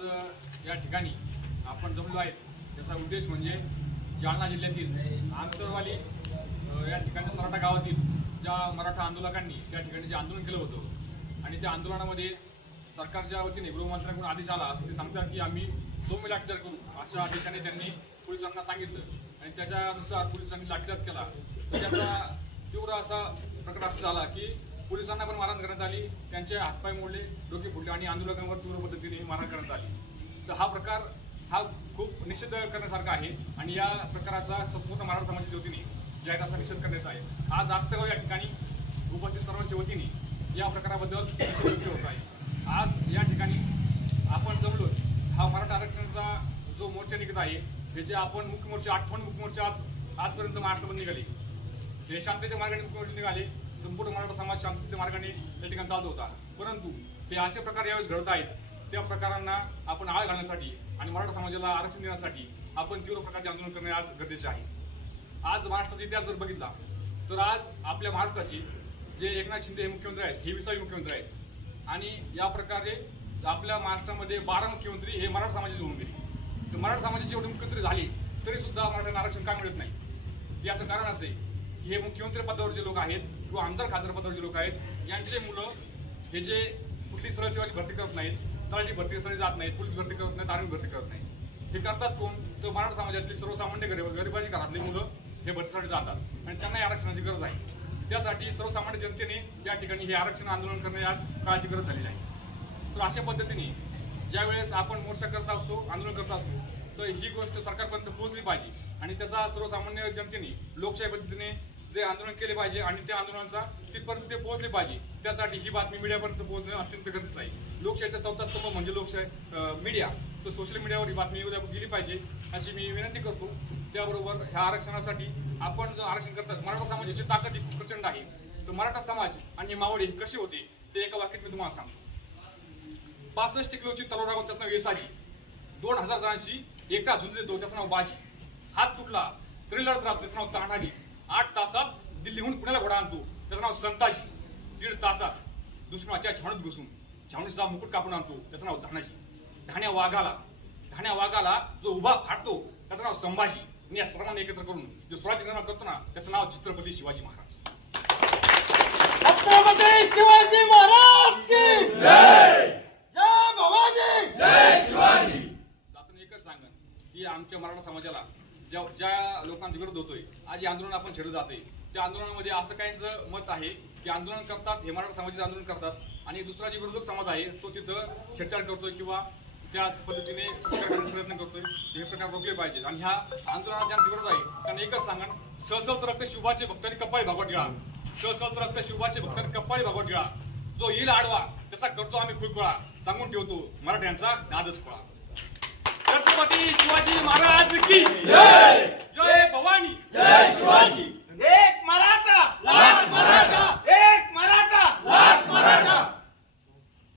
आज या ठिकाणी आपण जमलो आहेत त्याचा उद्देश म्हणजे जालना जिल्ह्यातील आंतरवाली या ठिकाणी सराटा गावातील ज्या मराठा आंदोलकांनी त्या ठिकाणी जे आंदोलन केलं होतं आणि त्या आंदोलनामध्ये सरकारच्या वतीने गृहमंत्र्यांकडून आदेश आला असं ते सांगतात की आम्ही सौम्य लाठीचार करू अशा आदेशाने त्यांनी पोलिसांना सांगितलं आणि त्याच्यानुसार पोलिसांनी लाठीचार्ज केला. त्याचा तीव्र असा प्रकार असा झाला की पोलिसांना पण मारहाण करण्यात आली, त्यांचे हातपाय मोडले, डोके फुटले आणि आंदोलकांवर तीव्र पद्धतीने मारहाण करण्यात आली. तर हा प्रकार हा खूप निषेध करण्यासारखा आहे आणि या प्रकाराचा संपूर्ण मराठा समाजाच्या वतीने जाहीर असा निषेध करण्यात आहे. आज आस्तगाव या ठिकाणी उपस्थित सर्वांच्या वतीने या प्रकाराबद्दल निषेध व्यक्त होत आहे. आज या ठिकाणी आपण जमलो हा मराठा आरक्षणाचा जो मोर्चा निघत आहे त्याचे आपण मुख्य मोर्चे 8 मुख्य मोर्चे आजपर्यंत महाराष्ट्रामध्ये निघाले. हे शांततेच्या मार्गाने मुख्य मोर्चे निघाले. संपूर्ण मराठा समाज शांततेच्या मार्गाने त्या ठिकाणी चालत होता. परंतु ते असे प्रकार यावेळेस घडत आहेत त्या प्रकारांना आपण आळ घालण्यासाठी आणि मराठा समाजाला आरक्षण देण्यासाठी आपण तीव्र प्रकारचे आंदोलन करणे आज गरजेचे आहे. आज महाराष्ट्राचा इतिहास जर बघितला तर आज आपल्या महाराष्ट्राचे जे एकनाथ शिंदे हे मुख्यमंत्री आहेत हे 20वे मुख्यमंत्री आहेत आणि या प्रकारे आपल्या महाराष्ट्रामध्ये 12 मुख्यमंत्री हे मराठा समाजाचे होऊन गेले. तर मराठा समाजाचे एवढे मुख्यमंत्री झाले तरी सुद्धा मराठ्यांना आरक्षण का मिळत नाही याचं कारण असे की हे मुख्यमंत्री पदावरचे लोक आहेत किंवा आमदार खासदार पदावरचे लोक आहेत यांचे मुलं हे जे कुठली सरळ सेवाची भरती करत नाहीत, तलाठी भरतीसाठी जात नाहीत, पोलीस भरती करत नाहीत, आर्मी भरती करत नाहीत. हे करतात कोण? तर मराठा समाजातली सर्वसामान्य गरिबाची घरातली मुलं हे भरतीसाठी जातात आणि त्यांना आरक्षणाची गरज आहे. त्यासाठी सर्वसामान्य जनतेने या ठिकाणी हे आरक्षण आंदोलन करणे आज काळाची गरज झालेली आहे. तर अशा पद्धतीने ज्यावेळेस आपण मोर्चा करत असतो, आंदोलन करत असतो तर ही गोष्ट सरकारपर्यंत पोहोचली पाहिजे आणि त्याचा सर्वसामान्य जनतेने लोकशाही पद्धतीने जे आंदोलन केले पाहिजे आणि त्या आंदोलनाचा तिथपर्यंत ते पोहोचले पाहिजे. त्यासाठी ही बातमी मीडियापर्यंत पोहोचणे अत्यंत गरजेचं आहे. लोकशाहीचा चौथा स्तंभ म्हणजे लोकशाही मीडिया, तर सोशल मीडियावर ही बातमी उद्या गेली पाहिजे अशी मी विनंती करतो. त्याबरोबर ह्या आरक्षणासाठी आपण जो आरक्षण करतात मराठा समाजाची ताकद ही खूप प्रचंड आहे. तर मराठा समाज आणि मावळे कसे होते ते एका वाक्यात मी तुम्हाला सांगतो. 65 किलोची तलवार त्याचं नाव येसाजी, 2000 जणांची एकटा झुंज देतो त्याचं नाव बाजी, हात तुटला तरी लढत राहतो त्याचं नाव तानाजी, 8 तासात दिल्लीहून पुण्याला घोडा आणतो त्याचं नाव संताजी, 1.5 तासात दुश्मनाच्या छावणीत घुसून छावणीचा मुकुट कापून आणतो त्याचं नाव धानाजी, धाण्या वाघाला जो उभा फाटतो त्याचं नाव संभाजी आणि या सर्वांना एकत्र करून जो स्वराज्य निर्माण करतो ना त्याचं नाव छत्रपती शिवाजी महाराज. छत्रपती शिवाजी महाराज की जय, जय भवानी, जय शिवाजी. जाताना एकच सांगन की आमच्या मराठा समाजाला ज्या लोकांची गरज होतोय आज हे आंदोलन आपण छेडलं जाते त्या आंदोलनामध्ये असं काहीच मत आहे की आंदोलन करतात हे मराठा समाजाचे आंदोलन करतात आणि दुसरा जे विरोधक समाज आहे तो तिथं छेडछाड करतोय किंवा त्या पद्धतीने प्रयत्न करतोय. हे प्रकार रोखले पाहिजेत आणि ह्या आंदोलनात ज्यांची गरज आहे त्यांना एकच सांगन सहसत रक्त शिवाचे भक्तांनी कपाळी भागवत गिळा, सहसत रक्त शिवाचे भक्तांनी कपाळी भागवत गिळा, जो येईल आडवा त्याचा करतो आम्ही खुळखुळा, सांगून ठेवतो मराठ्यांचा नादच खोळा. छत्रपती शिवाजी महाराज की जय, जय